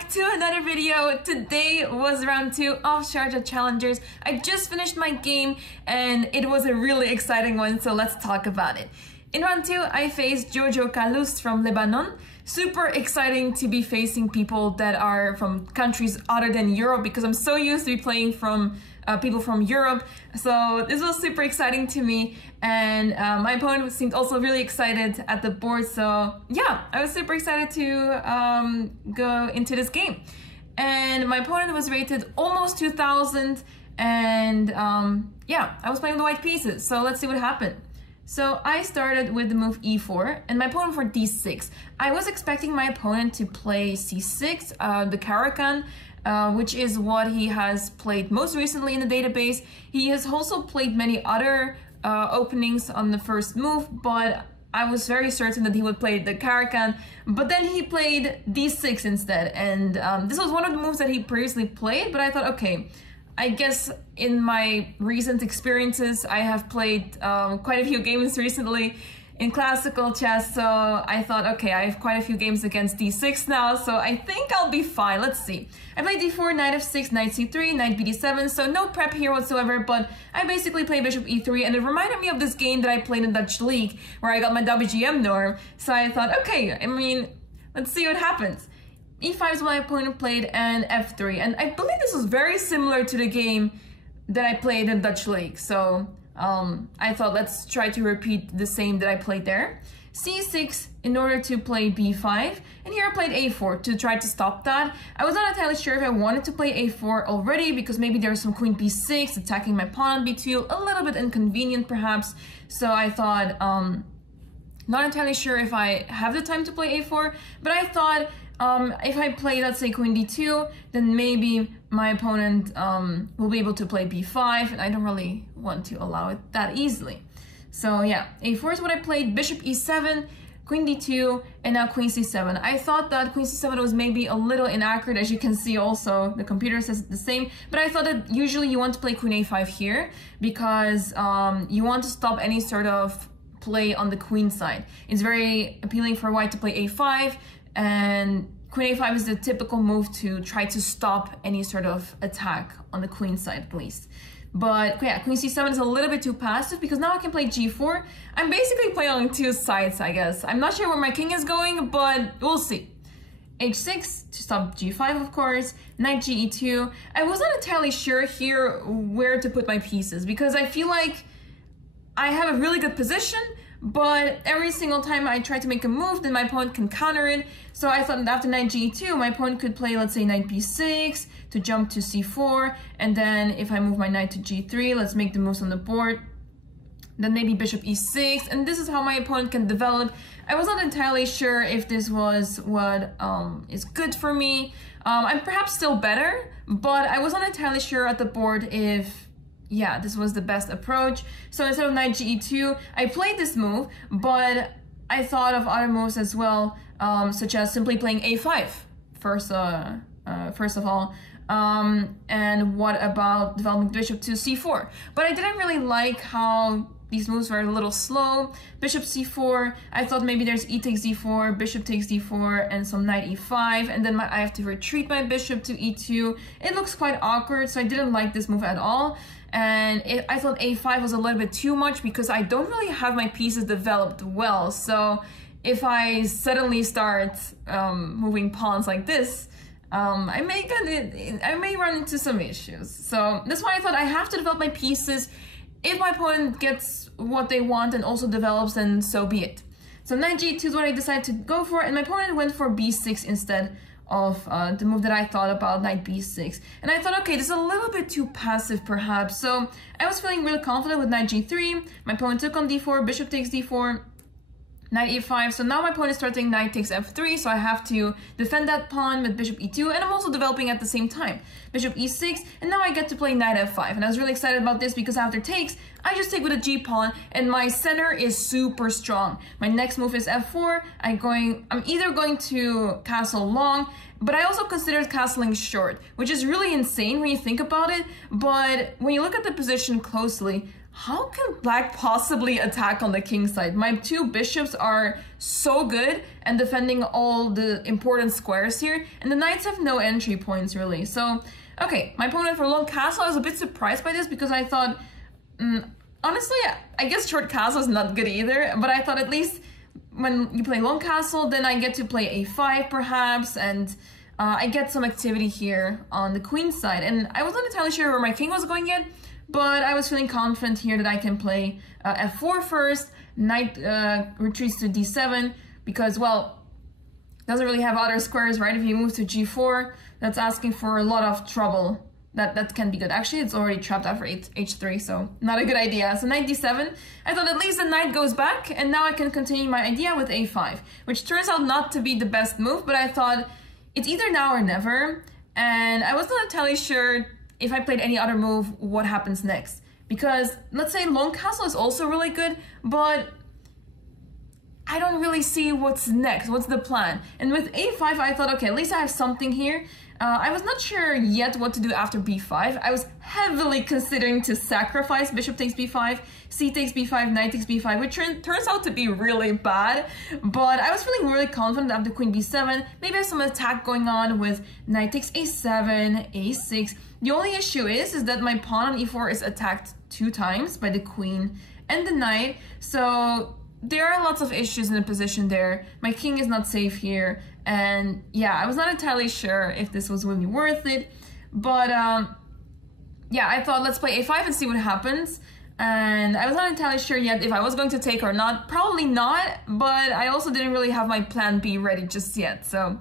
back to another video. Today was round 2 of Sharjah Challengers. I just finished my game and it was a really exciting one, so let's talk about it. In round 2, I faced Giorgio Kaloust from Lebanon. Super exciting to be facing people that are from countries other than Europe because I'm so used to be playing from people from Europe. So this was super exciting to me, and my opponent seemed also really excited at the board. So yeah, I was super excited to go into this game. And my opponent was rated almost 2000, and yeah, I was playing the white pieces. So let's see what happened. So I started with the move e4 and my opponent for d6. I was expecting my opponent to play c6, the Caracan, which is what he has played most recently in the database. He has also played many other openings on the first move, but I was very certain that he would play the Caracan, but then he played d6 instead. And this was one of the moves that he previously played, but I thought, okay, I guess in my recent experiences, I have played quite a few games recently in classical chess, so I thought, okay, I have quite a few games against d6 now, so I think I'll be fine. Let's see. I played d4, knight f6, knight c3, knight bd7, so no prep here whatsoever, but I basically played bishop e3, and it reminded me of this game that I played in Dutch League, where I got my WGM norm, so I thought, okay, I mean, let's see what happens. e5 is what my opponent played, and f3, and I believe this was very similar to the game that I played in Dutch League, so I thought let's try to repeat the same that I played there. c6 in order to play b5, and here I played a4 to try to stop that. I was not entirely sure if I wanted to play a4 already because maybe there's some queen b6 attacking my pawn on b2, a little bit inconvenient perhaps, so I thought not entirely sure if I have the time to play a4, but I thought if I play, let's say, queen d2, then maybe my opponent will be able to play b5, and I don't really want to allow it that easily. So yeah, a4 is what I played, bishop e7, queen d2, and now queen c7. I thought that queen c7 was maybe a little inaccurate, as you can see also, the computer says the same, but I thought that usually you want to play queen a5 here, because you want to stop any sort of play on the queen side. It's very appealing for white to play a5, and queen a5 is the typical move to try to stop any sort of attack on the queen side at least. But yeah, queen c7 is a little bit too passive because now I can play g4. I'm basically playing on two sides, I guess. I'm not sure where my king is going, but we'll see. h6 to stop g5, of course. Knight ge2. I wasn't entirely sure here where to put my pieces because I feel like I have a really good position, but every single time I try to make a move, then my opponent can counter it. So I thought that after knight g2, my opponent could play, let's say, knight b6 to jump to c4, and then if I move my knight to g3, let's make the moves on the board. Then maybe bishop e6, and this is how my opponent can develop. I was not entirely sure if this was what is good for me. I'm perhaps still better, but I wasn't entirely sure at the board if yeah, this was the best approach. So instead of knight ge2, I played this move, but I thought of other moves as well, such as simply playing a5 first of all. And what about developing bishop to c4? But I didn't really like how these moves were a little slow. Bishop c4, I thought maybe there's e takes d4, bishop takes d4, and some knight e5, and then I have to retreat my bishop to e2. It looks quite awkward, so I didn't like this move at all. And I thought a5 was a little bit too much because I don't really have my pieces developed well. So if I suddenly start moving pawns like this, I may run into some issues. So that's why I thought I have to develop my pieces. If my opponent gets what they want and also develops, then so be it. So knight g2 is what I decided to go for, and my opponent went for b6 instead of the move that I thought about, knight b6. And I thought, okay, this is a little bit too passive perhaps. So I was feeling really confident with knight g3. My opponent took on d4, bishop takes d4, knight e5. So now my opponent is starting knight takes f3, so I have to defend that pawn with bishop e2, and I'm also developing at the same time. Bishop e6, and now I get to play knight f5. And I was really excited about this because after takes, I just take with a g pawn, and my center is super strong. My next move is f4. I'm either going to castle long, but I also considered castling short, which is really insane when you think about it. But when you look at the position closely, how can black possibly attack on the king side? My two bishops are so good and defending all the important squares here, and the knights have no entry points really. So, okay, my opponent for long castle, I was a bit surprised by this because I thought, honestly, I guess short castle is not good either, but I thought at least when you play long castle, then I get to play a5 perhaps, and I get some activity here on the queen side. And I wasn't entirely sure where my king was going yet, but I was feeling confident here that I can play f4 first, knight retreats to d7, because, well, doesn't really have other squares, right? If you move to g4, that's asking for a lot of trouble. That can be good. Actually, it's already trapped after h3, so not a good idea. So knight d7, I thought at least the knight goes back, and now I can continue my idea with a5, which turns out not to be the best move, but I thought it's either now or never, and I wasn't entirely sure if I played any other move, what happens next. Because, let's say long castle is also really good, but I don't really see what's next, what's the plan. And with a5, I thought, okay, at least I have something here. I was not sure yet what to do after b5. I was heavily considering to sacrifice bishop takes b5, c takes b5, knight takes b5, which turns out to be really bad. But I was feeling really confident after queen b7. Maybe I have some attack going on with knight takes a7, a6. The only issue is that my pawn on e4 is attacked 2 times by the queen and the knight. So there are lots of issues in the position there. My king is not safe here. And yeah, I was not entirely sure if this was really worth it. But yeah, I thought let's play a5 and see what happens. And I was not entirely sure yet if I was going to take or not. Probably not, but I also didn't really have my plan B ready just yet, so.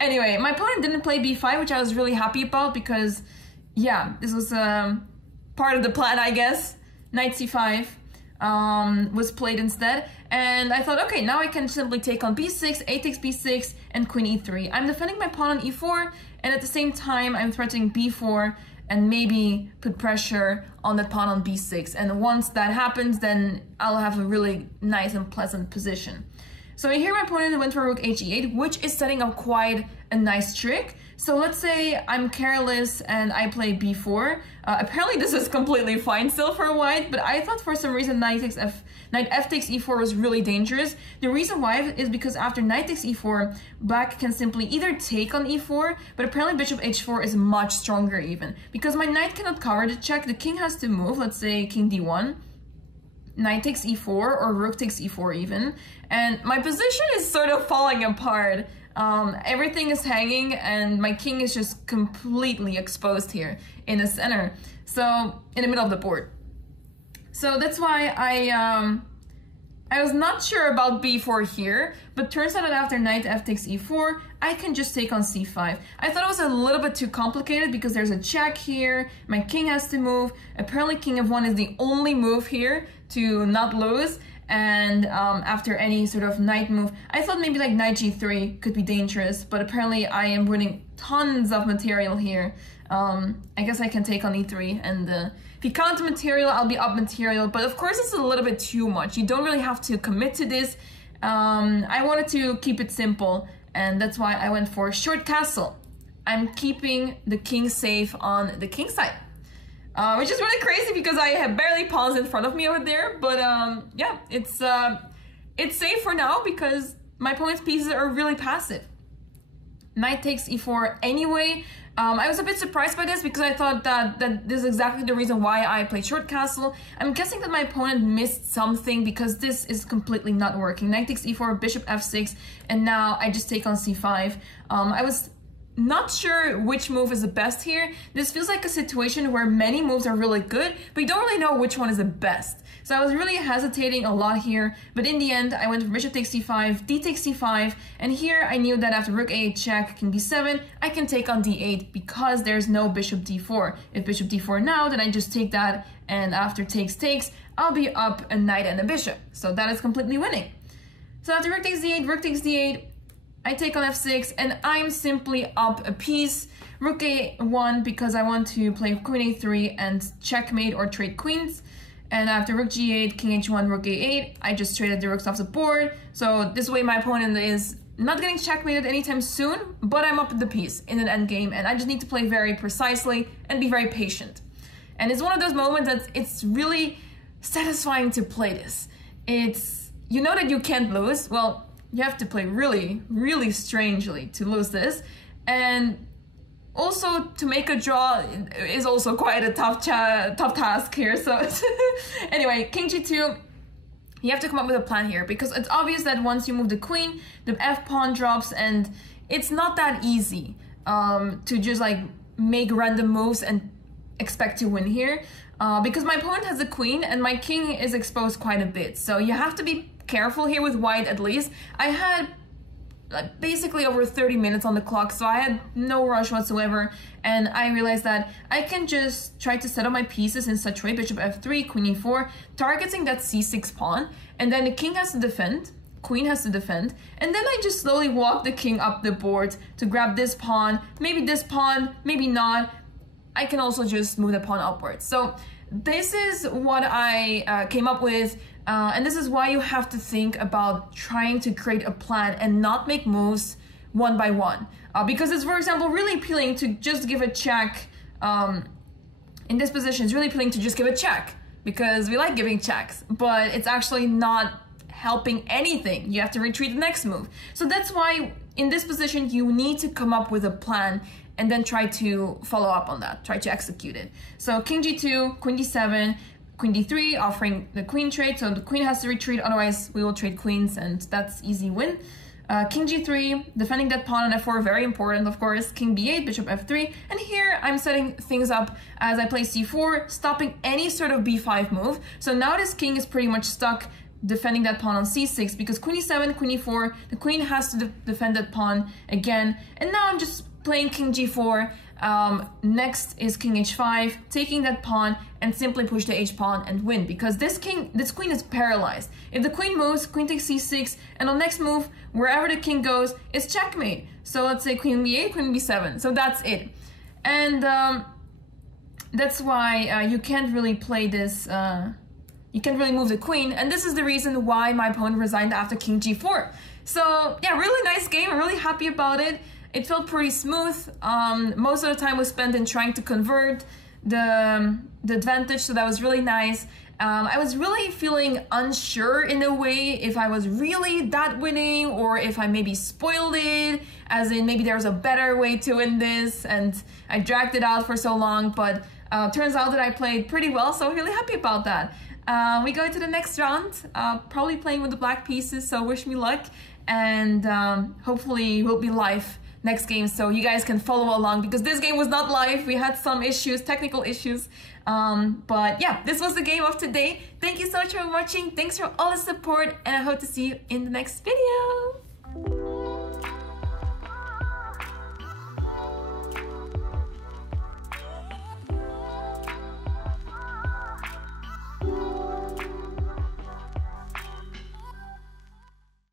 Anyway, my opponent didn't play b5, which I was really happy about because, yeah, this was part of the plan, I guess. Knight c5 was played instead. And I thought, okay, now I can simply take on b6, a takes b6, and queen e3. I'm defending my pawn on e4, and at the same time, I'm threatening b4, and maybe put pressure on the pawn on b6. And once that happens, then I'll have a really nice and pleasant position. So here my opponent went for rook he8, which is setting up quite a nice trick. So let's say I'm careless and I play b4. Apparently this is completely fine still for white, but I thought for some reason knight f takes e4 was really dangerous. The reason why is because after knight takes e4, black can simply either take on e4, but apparently bishop h4 is much stronger even. Because my knight cannot cover the check, the king has to move, let's say king d1. Knight takes e4 or rook takes e4 even, and my position is sort of falling apart. Everything is hanging and my king is just completely exposed here in the center, so in the middle of the board. So that's why I was not sure about b4 here, but turns out that after knight f takes e4, I can just take on c5. I thought it was a little bit too complicated because there's a check here, my king has to move. Apparently king f1 is the only move here to not lose, and after any sort of knight move, I thought maybe like knight g3 could be dangerous, but apparently I am winning tons of material here. I guess I can take on e3, and if you count material, I'll be up material, but of course it's a little bit too much. You don't really have to commit to this. I wanted to keep it simple, and that's why I went for short castle. I'm keeping the king safe on the king side. Which is really crazy because I have barely pawns in front of me over there, but yeah, it's safe for now because my opponent's pieces are really passive. Knight takes e4 anyway. I was a bit surprised by this because I thought that this is exactly the reason why I played short castle. I'm guessing that my opponent missed something because this is completely not working. Knight takes e4, bishop f6, and now I just take on c5. I was not sure which move is the best here. This feels like a situation where many moves are really good, but you don't really know which one is the best. So I was really hesitating a lot here, but in the end, I went for bishop takes c5, d takes c5, and here I knew that after rook a8 check, king b7, I can take on d8 because there's no bishop d4. If bishop d4 now, then I just take that, and after takes, I'll be up a knight and a bishop. So that is completely winning. So after rook takes d8, I take on f6, and I'm simply up a piece. Rook a1 because I want to play queen a3 and checkmate or trade queens. And after rook g8, king h1, rook a8, I just traded the rooks off the board. So this way my opponent is not getting checkmated anytime soon, but I'm up the piece in an endgame, and I just need to play very precisely and be very patient. And it's one of those moments that it's really satisfying to play this. It's, you know that you can't lose. Well, you have to play really, really strangely to lose this. And also to make a draw is also quite a tough task here. So anyway, king g2. You have to come up with a plan here, because it's obvious that once you move the queen, the f pawn drops, and it's not that easy to just like make random moves and expect to win here, because my opponent has a queen and my king is exposed quite a bit. So you have to be careful here with white. At least I had basically over 30 minutes on the clock, so I had no rush whatsoever, and I realized that I can just try to set up my pieces in such way: bishop f3, queen e4, targeting that c6 pawn, and then the king has to defend, queen has to defend, and then I just slowly walk the king up the board to grab this pawn, maybe not. I can also just move the pawn upwards. So this is what I came up with, and this is why you have to think about trying to create a plan and not make moves one by one. Because it's, for example, really appealing to just give a check. In this position, it's really appealing to just give a check, because we like giving checks, but it's actually not helping anything. You have to retreat the next move. So that's why in this position, you need to come up with a plan and then try to follow up on that, try to execute it. So king g2, queen d7, queen d3, offering the queen trade, so the queen has to retreat, otherwise we will trade queens, and that's easy win. King g3, defending that pawn on f4, very important, of course. King b8, bishop f3, and here I'm setting things up as I play c4, stopping any sort of b5 move. So now this king is pretty much stuck defending that pawn on c6, because queen e7, queen e4, the queen has to defend that pawn again, and now I'm just playing king g4. Next is king h5, taking that pawn and simply push the h pawn and win, because this queen is paralyzed. If the queen moves, queen takes c6, and on next move, wherever the king goes, it's checkmate. So let's say queen b8, queen b7. So that's it. And that's why you can't really play this. You can't really move the queen, and this is the reason why my opponent resigned after king g4. So yeah, really nice game. I'm really happy about it. It felt pretty smooth. Most of the time was spent in trying to convert the advantage, so that was really nice. I was really feeling unsure in a way if I was really that winning, or if I maybe spoiled it, as in maybe there's a better way to win this, and I dragged it out for so long, but turns out that I played pretty well, so really happy about that. We go to the next round, probably playing with the black pieces, so wish me luck, and hopefully we'll be live next game, so you guys can follow along, because this game was not live. We had some issues, technical issues, but yeah, this was the game of today. Thank you so much for watching. Thanks for all the support, and I hope to see you in the next video.